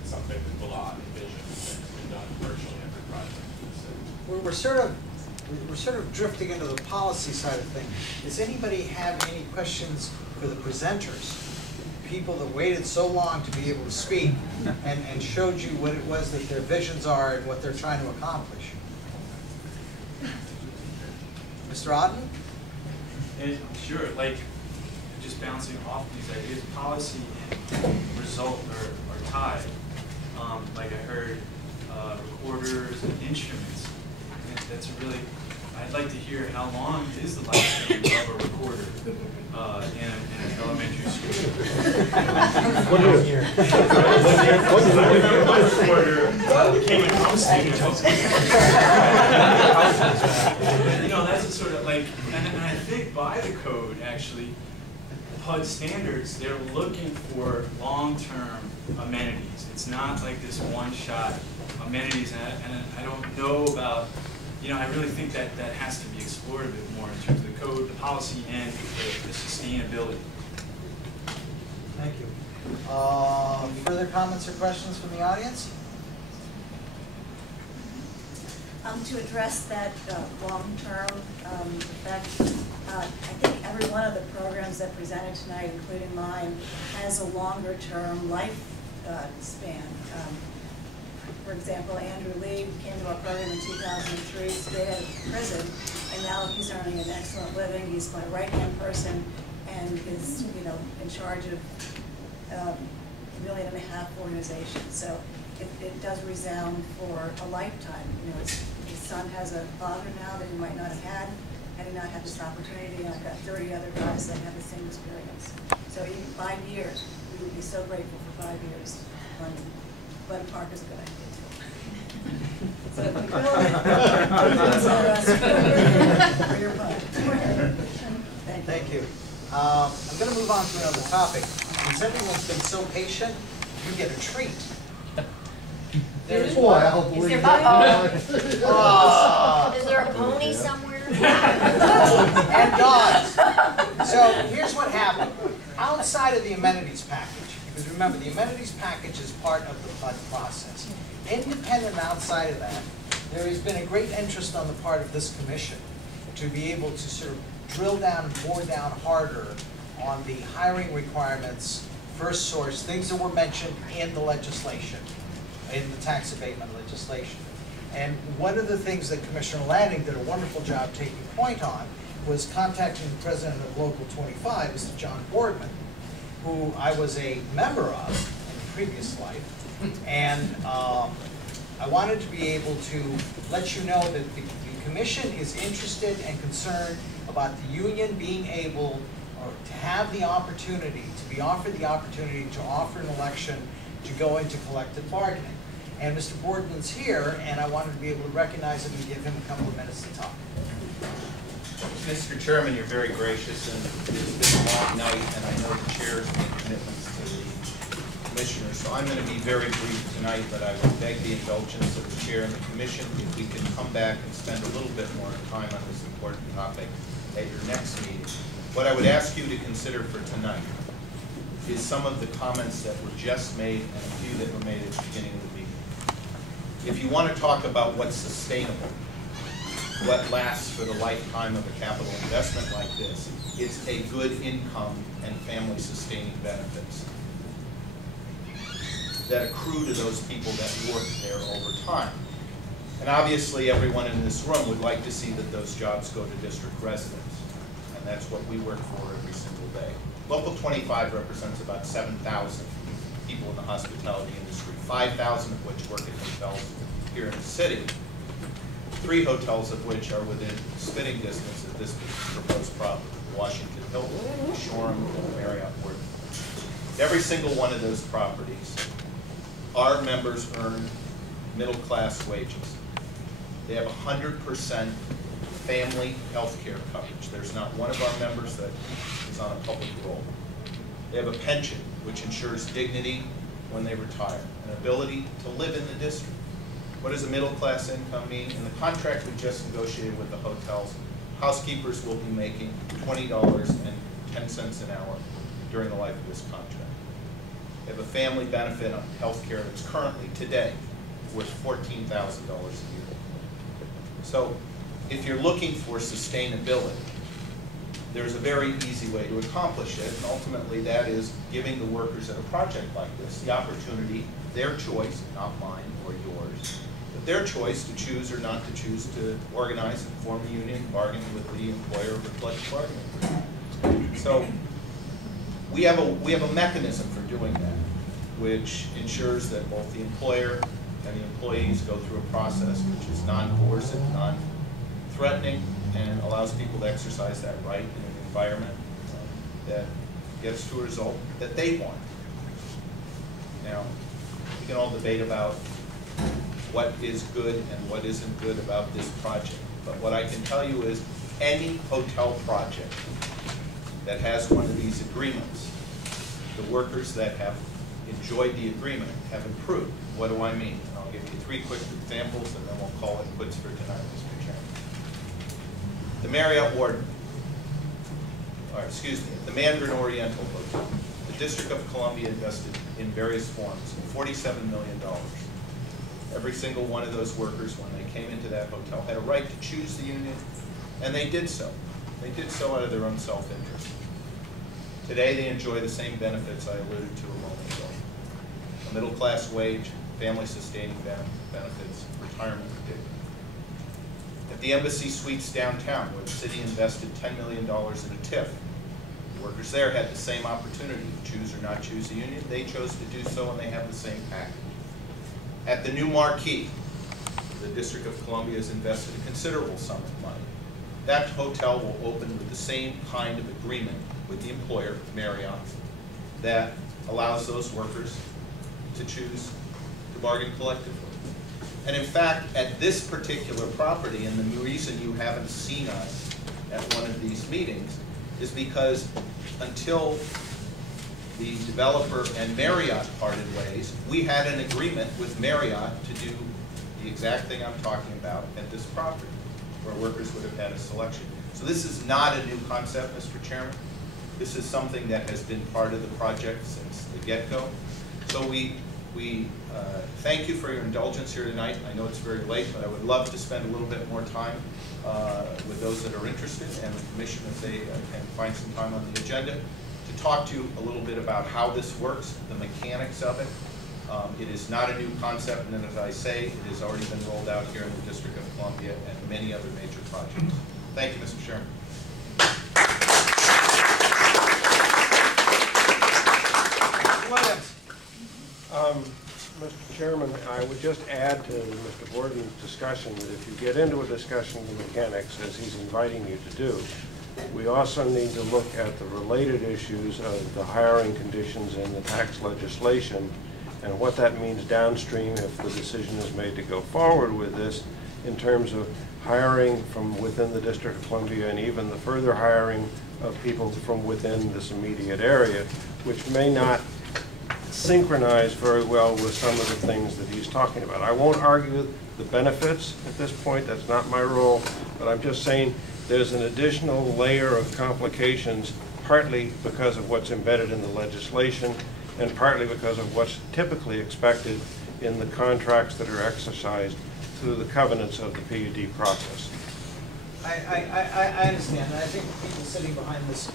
it's something that Bilal envisioned and has been done virtually every project in the city. We're sort of drifting into the policy side of things. Does anybody have any questions for the presenters? People that waited so long to be able to speak and showed you what it was that their visions are and what they're trying to accomplish. Mr. Otten? And sure, like just bouncing off these ideas, policy and result are tied. Like I heard recorders and instruments. And that's really, I'd like to hear how long is the lifespan of a recorder in an elementary school. 1 year. My recorder became an housekeeping. You know, that's a sort of like, and I think by the code, actually, HUD standards, they're looking for long-term amenities. It's not like this one-shot amenities, and I don't know about, you know, I really think that has to be explored a bit more in terms of the code, the policy, and the sustainability. Thank you. Further comments or questions from the audience? To address that long-term effect, I think every one of the programs that presented tonight, including mine, has a longer-term life span. For example, Andrew Lee came to our program in 2003, stayed out of prison, and now he's earning an excellent living. He's my right-hand person, and is, you know, in charge of $1.5 million organization. So it does resound for a lifetime. You know, his son has a father now that he might not have had he not had this opportunity. And I've got 30 other guys that have the same experience. So even 5 years, we would be so grateful for 5 years. Glen Park is a good idea. So if we build it, for your fun. Thank you. I'm going to move on to another topic. Since everyone's been so patient, you get a treat. There's Is there a pony somewhere? And dogs. So here's what happened. Outside of the amenities package, because remember, the amenities package is part of the HUD process. Independent outside of that, there has been a great interest on the part of this commission to be able to sort of drill down and bore down harder on the hiring requirements, first source, things that were mentioned in the legislation, in the tax abatement legislation. And one of the things that Commissioner Lanning did a wonderful job taking point on was contacting the president of Local 25, Mr. John Boardman, who I was a member of in a previous life. And I wanted to be able to let you know that the commission is interested and concerned about the union being able, or to have the opportunity, to be offered the opportunity to offer an election to go into collective bargaining. And Mr. Boardman's here, and I wanted to be able to recognize him and give him a couple of minutes to talk. Mr. Chairman, you're very gracious, and it's been a long night, and I know the chair has made commitments to the commissioners, so I'm going to be very brief tonight, but I would beg the indulgence of the chair and the commission if we can come back and spend a little bit more time on this important topic at your next meeting. What I would ask you to consider for tonight is some of the comments that were just made and a few that were made at the beginning of the meeting. If you want to talk about what's sustainable, what lasts for the lifetime of a capital investment like this, it's a good income and family sustaining benefits that accrue to those people that work there over time. And obviously everyone in this room would like to see that those jobs go to district residents, and that's what we work for every single day. Local 25 represents about 7,000 people in the hospitality industry, 5,000 of which work at hotels here in the city, 3 hotels of which are within spitting distance of this proposed property: Washington Hilton, Shoreham, and Marriott Ward. Every single one of those properties, our members earn middle-class wages. They have 100% family health care coverage. There's not one of our members that is on a public roll. They have a pension, which ensures dignity when they retire, an ability to live in the district. What does a middle-class income mean? In the contract we just negotiated with the hotels, housekeepers will be making $20.10 an hour during the life of this contract. They have a family benefit on health care that's currently, today, worth $14,000 a year. So if you're looking for sustainability, there's a very easy way to accomplish it, and ultimately that is giving the workers at a project like this the opportunity, their choice, not mine or yours, but their choice to choose or not to choose to organize and form a union, bargain with the employer over collective bargaining agreement. So we have a mechanism for doing that, which ensures that both the employer and the employees go through a process which is non-coercive, non-threatening, and allows people to exercise that right in an environment that gets to a result that they want. Now, we can all debate about what is good and what isn't good about this project, but what I can tell you is any hotel project that has one of these agreements, the workers that have enjoyed the agreement have improved. What do I mean? And I'll give you 3 quick examples and then we'll call it quits for tonight, Mr. Chairman. The Marriott Ward, or excuse me, the Mandarin Oriental Hotel, the District of Columbia invested in various forms $47 million. Every single one of those workers, when they came into that hotel, had a right to choose the union, and they did so. They did so out of their own self-interest. Today, they enjoy the same benefits I alluded to a moment ago. A middle-class wage, family-sustaining benefits, retirement dignity. At the Embassy Suites downtown, where the city invested $10 million in a TIF, the workers there had the same opportunity to choose or not choose a union. They chose to do so, and they have the same package. At the New Marquis, the District of Columbia has invested a considerable sum of money. That hotel will open with the same kind of agreement with the employer, Marriott, that allows those workers to choose to bargain collectively. And in fact, at this particular property, and the reason you haven't seen us at one of these meetings is because until the developer and Marriott parted ways, we had an agreement with Marriott to do the exact thing I'm talking about at this property, where workers would have had a selection. So this is not a new concept, Mr. Chairman. This is something that has been part of the project since the get-go. So we thank you for your indulgence here tonight. I know it's very late, but I would love to spend a little bit more time with those that are interested, and the commission, if they can find some time on the agenda, to talk to you a little bit about how this works, the mechanics of it. It is not a new concept, and as I say, it has already been rolled out here in the District of Columbia and many other major projects. Thank you, Mr. Chairman. Mr. Chairman, I would just add to Mr. Borden's discussion that if you get into a discussion of the mechanics, as he's inviting you to do, we also need to look at the related issues of the hiring conditions and the tax legislation and what that means downstream if the decision is made to go forward with this in terms of hiring from within the District of Columbia and even the further hiring of people from within this immediate area, which may not synchronize very well with some of the things that he's talking about. I won't argue the benefits at this point, that's not my role, but I'm just saying there's an additional layer of complications, partly because of what's embedded in the legislation and partly because of what's typically expected in the contracts that are exercised through the covenants of the PUD process. I understand, and I think the people sitting behind this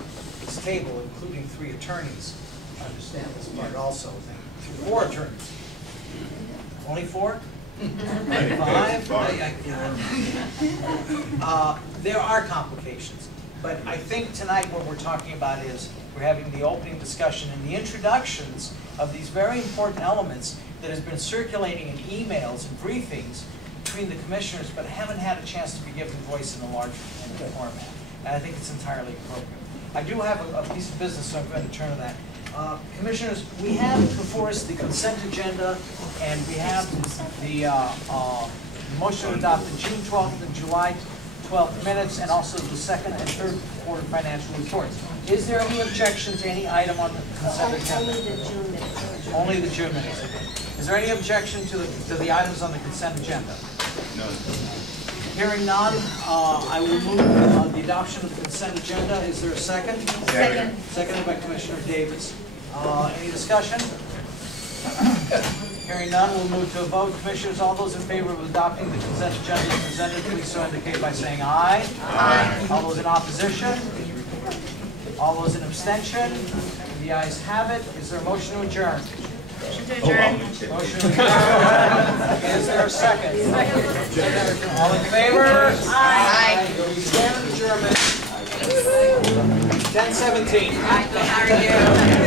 table, including 3 attorneys, understand this part also. 4 attorneys. Only 4? 5? There are complications, but I think tonight what we're talking about is we're having the opening discussion and the introductions of these very important elements that has been circulating in emails and briefings between the commissioners, but haven't had a chance to be given voice in a larger format. And I think it's entirely appropriate. I do have a piece of business, so I'm going to turn to that. Commissioners, we have before us the consent agenda, and we have the motion to adopt the June 12th and July 12th minutes, and also the 2nd and 3rd quarter financial reports. Is there any objection to any item on the consent agenda? Only the June minutes. Only the June minutes. Is there any objection to the items on the consent agenda? No. Hearing none, I will move the adoption of the consent agenda. Is there a second? Second. Seconded by Commissioner Davis. Any discussion? Hearing none, we'll move to a vote. Commissioners, all those in favor of adopting the consent agenda as presented, please so indicate by saying aye. Aye. All those in opposition? All those in abstention? The ayes have it. Is there a motion to adjourn? Motion to adjourn. Motion to adjourn. Is there a second? Second. All in favor? Aye. We stand adjournment. 10:17. How are you?